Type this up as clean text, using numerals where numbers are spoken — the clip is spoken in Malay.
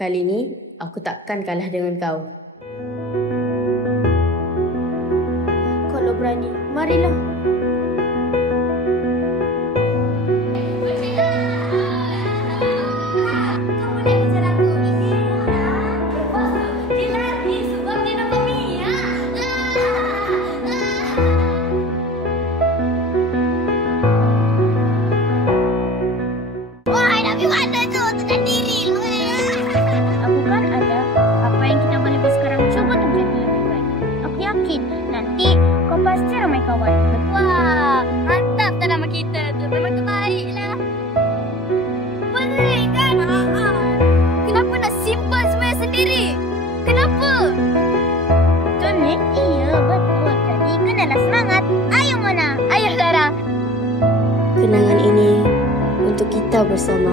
Kali ni, aku takkan kalah dengan kau. Kalau berani, marilah. Nanti kau pasti ramai kawan. Wah, mantap tak nama kita tu. Memang terbaik lah. Pelik kan? Kenapa nak simpan semuanya sendiri? Kenapa? Betul ni? Iya, betul. Jadi kenalah semangat. Ayo Mona, ayo Zara. Kenangan ini untuk kita bersama.